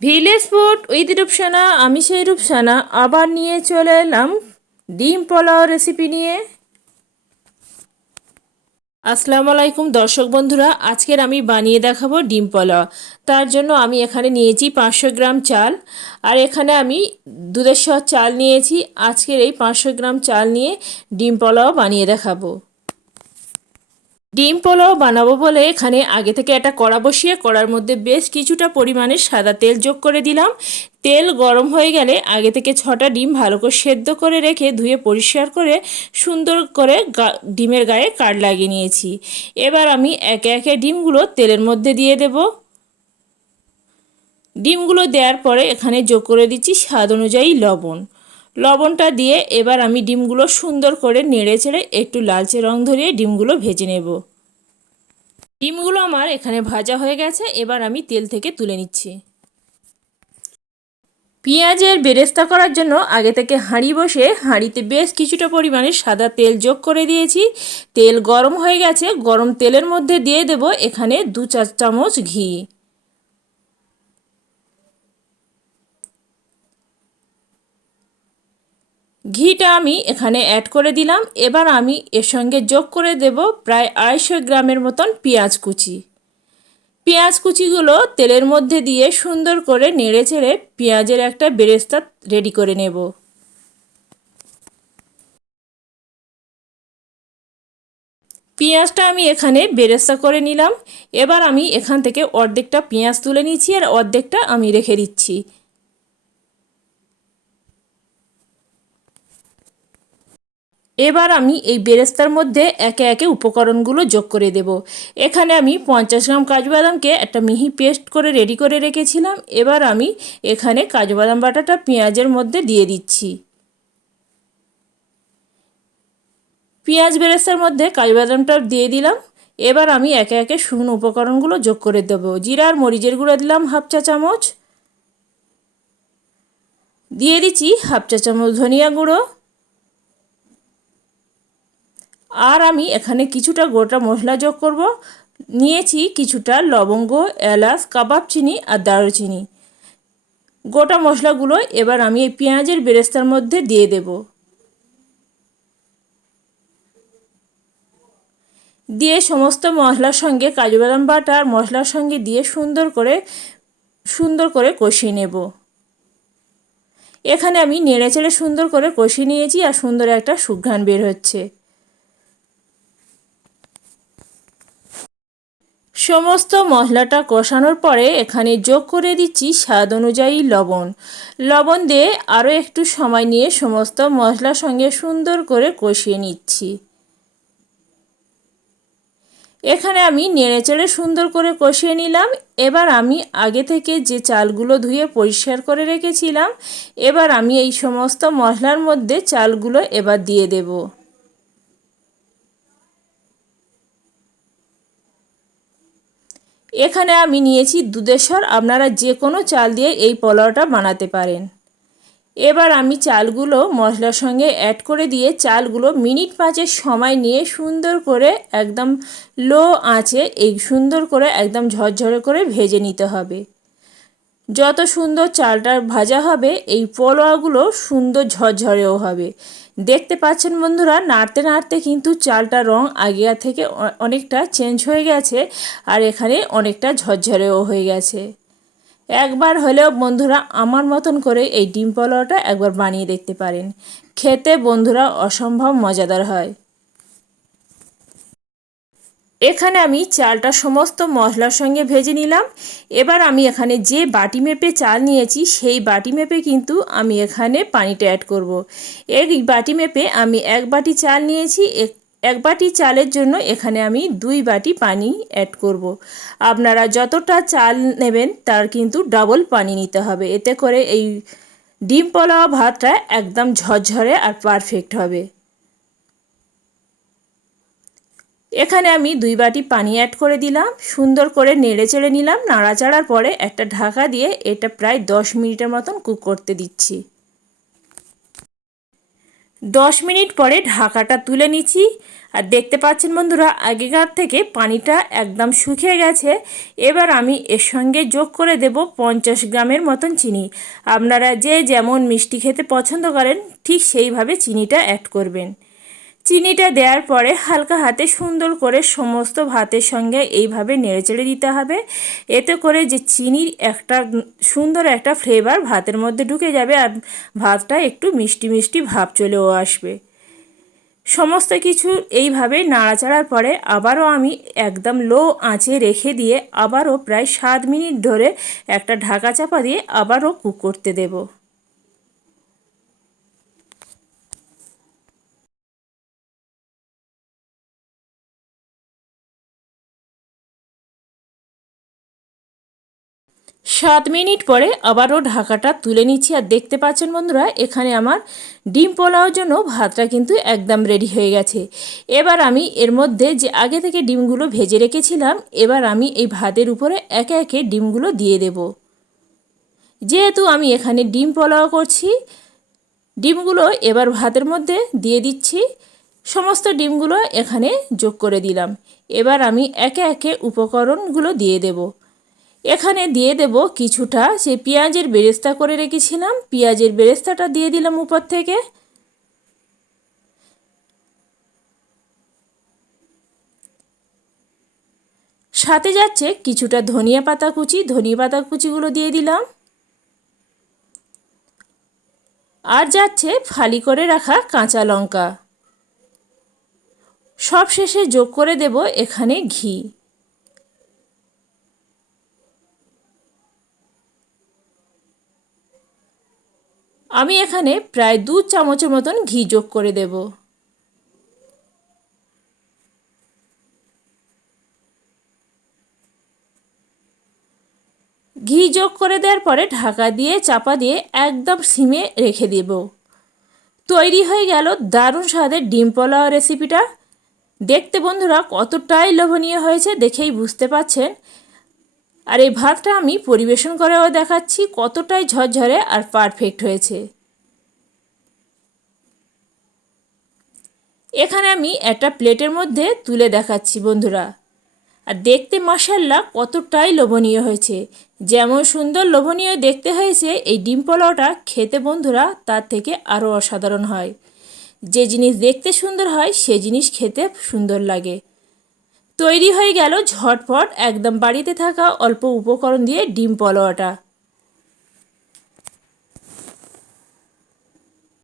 Village food with Rupsana, আমি সেই রূপসানা। আবার নিয়ে চলে এলাম ডিম পোলাও রেসিপি নিয়ে। আসসালামু আলাইকুম দর্শক বন্ধুরা, আজকের আমি বানিয়ে দেখাবো ডিম পোলাও। তার জন্য আমি এখানে নিয়েছি পাঁচশো গ্রাম চাল, আর এখানে আমি দুধের চাল নিয়েছি। আজকের এই পাঁচশো গ্রাম চাল নিয়ে ডিম পোলাও বানিয়ে দেখাবো। ডিম পোলাও বানাবো বলে এখানে আগে থেকে একটা কড়া বসিয়ে, কড়ার মধ্যে বেশ কিছুটা পরিমাণে সাদা তেল যোগ করে দিলাম। তেল গরম হয়ে গেলে আগে থেকে ছটা ডিম ভালো করে সেদ্ধ করে রেখে ধুয়ে পরিষ্কার করে সুন্দর করে ডিমের গায়ে কাঠ লাগিয়ে নিয়েছি। এবার আমি একে একে ডিমগুলো তেলের মধ্যে দিয়ে দেব। ডিমগুলো দেওয়ার পরে এখানে যোগ করে দিচ্ছি স্বাদ অনুযায়ী লবণ। লবণটা দিয়ে এবার আমি ডিমগুলো সুন্দর করে নেড়ে ছেড়ে একটু লালচে রং ধরিয়ে ডিমগুলো ভেজে নেব। ডিমগুলো আমার এখানে ভাজা হয়ে গেছে, এবার আমি তেল থেকে তুলে নিচ্ছি। পেঁয়াজের বেরেস্তা করার জন্য আগে থেকে হাঁড়ি বসে হাঁড়িতে বেশ কিছুটা পরিমাণে সাদা তেল যোগ করে দিয়েছি। তেল গরম হয়ে গেছে, গরম তেলের মধ্যে দিয়ে দেব এখানে দু চার চামচ ঘি। ঘিটা আমি এখানে অ্যাড করে দিলাম। এবার আমি এর সঙ্গে যোগ করে দেব প্রায় আড়াইশো গ্রামের মতন পেঁয়াজ কুচি। পেঁয়াজ কুচিগুলো তেলের মধ্যে দিয়ে সুন্দর করে নেড়ে চেড়ে পেঁয়াজের একটা বেরেস্তা রেডি করে নেব। পেঁয়াজটা আমি এখানে বেরেস্তা করে নিলাম। এবার আমি এখান থেকে অর্ধেকটা পেঁয়াজ তুলে নিচ্ছি আর অর্ধেকটা আমি রেখে দিচ্ছি। এবার আমি এই বেরেস্তার মধ্যে একে একে উপকরণগুলো যোগ করে দেব। এখানে আমি পঞ্চাশ গ্রাম কাজু বাদামকে একটা মিহি পেস্ট করে রেডি করে রেখেছিলাম। এবার আমি এখানে কাজু বাদাম বাটাটা পেঁয়াজের মধ্যে দিয়ে দিচ্ছি। পেঁয়াজ বেরেস্তার মধ্যে কাজু বাদামটা দিয়ে দিলাম। এবার আমি একে একে শুকনো উপকরণগুলো যোগ করে দেবো। জিরার মরিচের গুঁড়ো দিলাম হাফ চা চামচ। দিয়ে দিচ্ছি হাফ চা চামচ ধনিয়া গুঁড়ো। আর আমি এখানে কিছুটা গোটা মশলা যোগ করব। নিয়েছি কিছুটা লবঙ্গ, এলাচ, কাবাব চিনি আর দারুচিনি। গোটা মশলাগুলো এবার আমি এই পেঁয়াজের বেরেস্তার মধ্যে দিয়ে দেব। দিয়ে সমস্ত মশলার সঙ্গে কাজু বাদাম বাটা আর মশলার সঙ্গে দিয়ে সুন্দর করে সুন্দর করে কষিয়ে নেব। এখানে আমি নেড়ে চেড়ে সুন্দর করে কষিয়ে নিয়েছি আর সুন্দর একটা সুঘ্রাণ বের হচ্ছে। সমস্ত মশলাটা কষানোর পরে এখানে যোগ করে দিচ্ছি স্বাদ অনুযায়ী লবণ। লবণ দিয়ে আরও একটু সময় নিয়ে সমস্ত মশলার সঙ্গে সুন্দর করে কষিয়ে নিচ্ছি। এখানে আমি নেড়েচেড়ে সুন্দর করে কষিয়ে নিলাম। এবার আমি আগে থেকে যে চালগুলো ধুয়ে পরিষ্কার করে রেখেছিলাম, এবার আমি এই সমস্ত মশলার মধ্যে চালগুলো এবার দিয়ে দেবো। এখানে আমি নিয়েছি দুধেশ্বর, আপনারা যে কোনো চাল দিয়ে এই পোলাওটা বানাতে পারেন। এবার আমি চালগুলো মশলার সঙ্গে অ্যাড করে দিয়ে চালগুলো মিনিট পাঁচের সময় নিয়ে সুন্দর করে একদম লো আঁচে এই সুন্দর করে একদম ঝরঝরে করে ভেজে নিতে হবে। যত সুন্দর চালটা ভাজা হবে, এই পোলোয়াগুলো সুন্দর ঝরঝরেও হবে। দেখতে পাচ্ছেন বন্ধুরা, নাড়তে নাড়তে কিন্তু চালটা রং আগের থেকে অনেকটা চেঞ্জ হয়ে গেছে আর এখানে অনেকটা ঝরঝরেও হয়ে গেছে। একবার হলেও বন্ধুরা আমার মতন করে এই ডিম পোলাওটা একবার বানিয়ে দেখতে পারেন। খেতে বন্ধুরা অসম্ভব মজাদার হয়। এখানে আমি চালটা সমস্ত মশলার সঙ্গে ভেজে নিলাম এবার আমি এখানে যে বাটি মেপে চাল নিয়েছি, সেই বাটি মেপে কিন্তু আমি এখানে পানিটা অ্যাড করব। এই বাটি মেপে আমি এক বাটি চাল নিয়েছি, এক বাটি চালের জন্য এখানে আমি দুই বাটি পানি অ্যাড করব। আপনারা যতটা চাল নেবেন, তার কিন্তু ডাবল পানি নিতে হবে এতে করে এই ডিম পোলাও ভাতটা একদম ঝরঝরে আর পারফেক্ট হবে এখানে আমি দুই বাটি পানি অ্যাড করে দিলাম, সুন্দর করে নেড়ে চেড়ে নিলাম, নাড়াচাড়ার পরে একটা ঢাকা দিয়ে এটা প্রায় দশ মিনিটের মতন কুক করতে দিচ্ছি। দশ মিনিট পরে ঢাকাটা তুলে নিচ্ছি। আর দেখতে পাচ্ছেন বন্ধুরা, আগেকার থেকে পানিটা একদম শুকিয়ে গেছে। এবার আমি এর সঙ্গে যোগ করে দেব পঞ্চাশ গ্রামের মতন চিনি। আপনারা যে যেমন মিষ্টি খেতে পছন্দ করেন, ঠিক সেইভাবে চিনিটা অ্যাড করবেন। চিনিটা দেওয়ার পরে হালকা হাতে সুন্দর করে সমস্ত ভাতের সঙ্গে এইভাবে নেড়েচেড়ে দিতে হবে। এতে করে যে চিনির একটা সুন্দর একটা ফ্লেভার ভাতের মধ্যে ঢুকে যাবে আর ভাতটা একটু মিষ্টি মিষ্টি ভাব চলেও আসবে। সমস্ত কিছু এইভাবে নাড়াচাড়ার পরে আবারও আমি একদম লো আঁচে রেখে দিয়ে আবারও প্রায় সাত মিনিট ধরে একটা ঢাকা চাপা দিয়ে আবারও কুক করতে দেবো। সাত মিনিট পরে আবারও ঢাকাটা তুলে নিচ্ছি। আর দেখতে পাচ্ছেন বন্ধুরা, এখানে আমার ডিম পোলাওর জন্য ভাতটা কিন্তু একদম রেডি হয়ে গেছে। এবার আমি এর মধ্যে যে আগে থেকে ডিমগুলো ভেজে রেখেছিলাম, এবার আমি এই ভাতের উপরে একে একে ডিমগুলো দিয়ে দেব। যেহেতু আমি এখানে ডিম পোলাও করছি, ডিমগুলো এবার ভাতের মধ্যে দিয়ে দিচ্ছি। সমস্ত ডিমগুলো এখানে যোগ করে দিলাম। এবার আমি একে একে উপকরণগুলো দিয়ে দেবো। এখানে দিয়ে দেব কিছুটা। সেই পেঁয়াজের বেরেস্তা করে রেখেছিলাম। পেঁয়াজের বেরেস্তাটা দিয়ে দিলাম উপর থেকে। সাথে যাচ্ছে কিছুটা ধনিয়া পাতা কুচি। ধনিয়া পাতা কুচিগুলো দিয়ে দিলাম। আর যাচ্ছে ফালি করে রাখা কাঁচা লঙ্কা। সব শেষে যোগ করে দেব এখানে ঘি। আমি এখানে প্রায় দু চামচের মতন ঘি যোগ করে দেব। ঘি যোগ করে দেওয়ার পরে ঢাকা দিয়ে চাপা দিয়ে একদম সিমে রেখে দেব। তৈরি হয়ে গেল দারুণ স্বাদের ডিম পোলাও রেসিপিটা। দেখতে বন্ধুরা কতটাই লোভনীয় হয়েছে দেখেই বুঝতে পাচ্ছেন। আর এই ভাতটা আমি পরিবেশন করেও দেখাচ্ছি কতটাই ঝরঝরে আর পারফেক্ট হয়েছে। এখানে আমি একটা প্লেটের মধ্যে তুলে দেখাচ্ছি বন্ধুরা। আর দেখতে মশাল্লা কতটাই লোভনীয় হয়েছে। যেমন সুন্দর লোভনীয় দেখতে হয়েছে এই ডিম পোলাওটা খেতে বন্ধুরা তার থেকে আরও অসাধারণ হয়। যে জিনিস দেখতে সুন্দর হয় সে জিনিস খেতে সুন্দর লাগে। তৈরি হয়ে গেল ঝটপট একদম বাড়িতে থাকা অল্প উপকরণ দিয়ে ডিম পোলাওয়াটা